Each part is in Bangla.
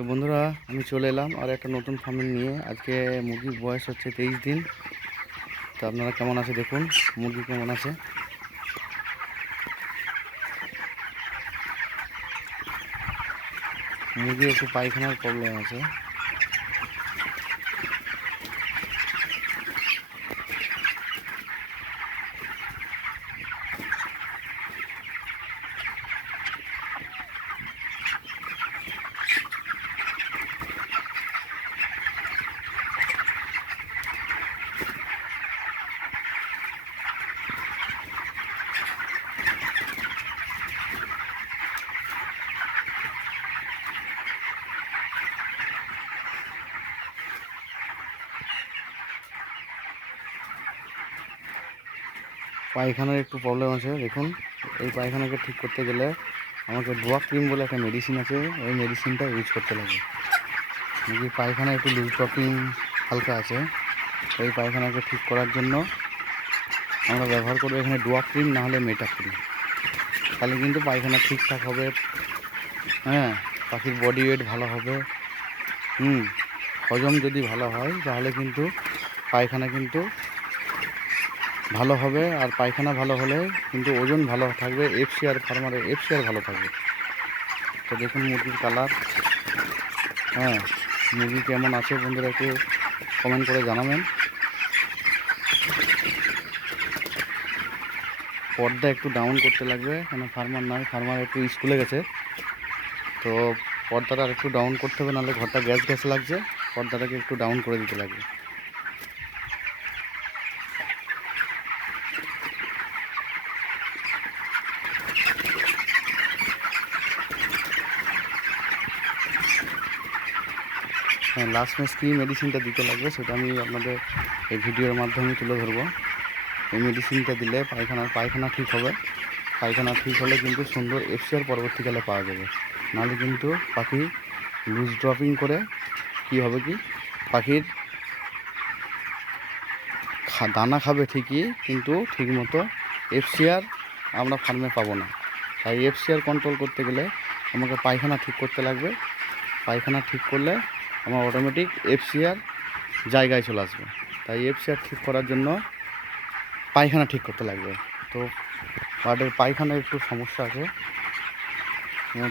তো বন্ধুরা, আমি চলে এলাম আর একটা নতুন ফার্মে নিয়ে। আজকে মুরগির বয়স হচ্ছে তেইশ দিন। তো আপনারা কেমন আছে দেখুন, মুরগি কেমন আছে? মুরগি একটু পায়খানার প্রবলেম আছে। পায়খানার একটু প্রবলেম আছে। দেখুন, এই পায়খানাকে ঠিক করতে গেলে আমাকে ডোয়া ক্রিম বলে একটা মেডিসিন আছে, ওই মেডিসিনটা ইউজ করতে লাগে। মুরগির পায়খানা একটু লুজ টকিং হালকা আছে, ওই পায়খানাকে ঠিক করার জন্য আমরা ব্যবহার করব এখানে ডোয়া ক্রিম না হলে মেটা ক্রিম তাহলে কিন্তু পায়খানা ঠিকঠাক হবে হ্যাঁ পাখির বডি ওয়েট ভালো হবে। হুম, হজম যদি ভালো হয়, তাহলে কিন্তু পায়খানা কিন্তু ভালো হবে আর পায়খানা ভালো হলে কিন্তু ওজন ভালো থাকবে এফসিআর ফার্মারের এফসিআর ভালো থাকবে। তো দেখুন মুরগির কালার। হ্যাঁ মুরগি কেমন আছে বন্ধুরা একটু কমেন্ট করে জানাবেন। পর্দা একটু ডাউন করতে লাগবে, কেন ফার্মার নয় ফার্মার একটু স্কুলে গেছে। তো পর্দাটা আর একটু ডাউন করতে হবে, নাহলে ঘরটা গ্যাস গ্যাস লাগছে, পর্দাটাকে একটু ডাউন করে দিতে লাগবে। লাস্ট ম্যাচ কী মেডিসিনটা দিতে লাগবে সেটা আমি আপনাদের এই ভিডিওর মাধ্যমে তুলে ধরবো। এই মেডিসিনটা দিলে পায়খানা পায়খানা ঠিক হবে। পায়খানা ঠিক হলে কিন্তু সুন্দর এফসিআর পরবর্তীকালে পাওয়া যাবে। নাহলে কিন্তু পাখি লুজ ড্রপিং করে কি হবে কি? পাখির দানা খাবে ঠিকই, কিন্তু ঠিকমতো এফসিআর আমরা ফার্মে পাবো না। তাই এফসিআর কন্ট্রোল করতে গেলে আমাকে পায়খানা ঠিক করতে লাগবে। পায়খানা ঠিক করলে আমার অটোমেটিক এফসিআর জায়গায় চলে আসবে। তাই এফসিআর ঠিক করার জন্য পায়খানা ঠিক করতে লাগবে। তো পাটের পায়খানার একটু সমস্যা আছে।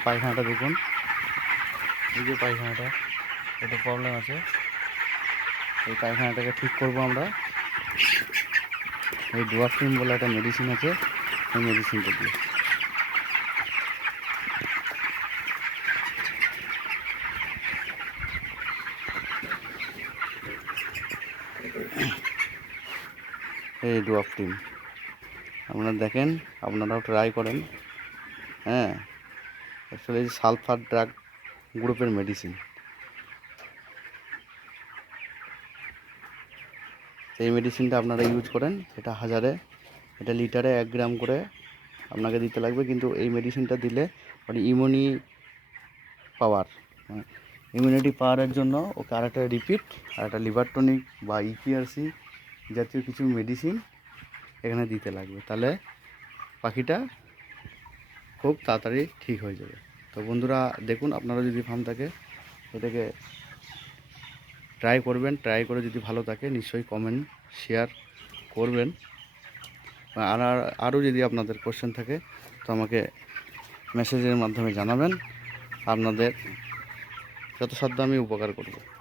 পায়খানাটা দেখুন। এই যে পায়খানাটা একটু প্রবলেম আছে। এই পায়খানাটাকে ঠিক করব আমরা। এই ডোয়াফিন বলে একটা মেডিসিন আছে ওই মেডিসিনটা দিয়ে। এই ডুয়াফ টিম। আপনারা দেখেন, আপনারাও ট্রাই করেন। হ্যাঁ অ্যাকচুয়ালি সালফার ড্রাগ গ্রুপের মেডিসিন এই মেডিসিনটা আপনারা ইউজ করেন, এটা হাজারে, এটা লিটারে এক গ্রাম করে আপনাকে দিতে লাগবে, কিন্তু এই মেডিসিনটা দিলে মানে ইমিউনি পাওয়ার ইমিউনিটি পাওয়ারের জন্য ওকে আর একটা রিপিট আর একটা লিভার টনিক বা ইপিআরসি জাতীয় কিছু মেডিসিন এখানে দিতে লাগবে। তাহলে পাখিটা খুব তাড়াতাড়ি ঠিক হয়ে যাবে। তো বন্ধুরা, দেখুন, আপনারা যদি ফার্ম থাকে এটাকে ট্রাই করবেন ট্রাই করে যদি ভালো থাকে, নিশ্চয়ই কমেন্ট শেয়ার করবেন। আর, আর- আরও যদি আপনাদের কোশ্চেন থাকে, তো আমাকে মেসেজের মাধ্যমে জানাবেন। আপনাদের যত সাধ্য আমি উপকার করব।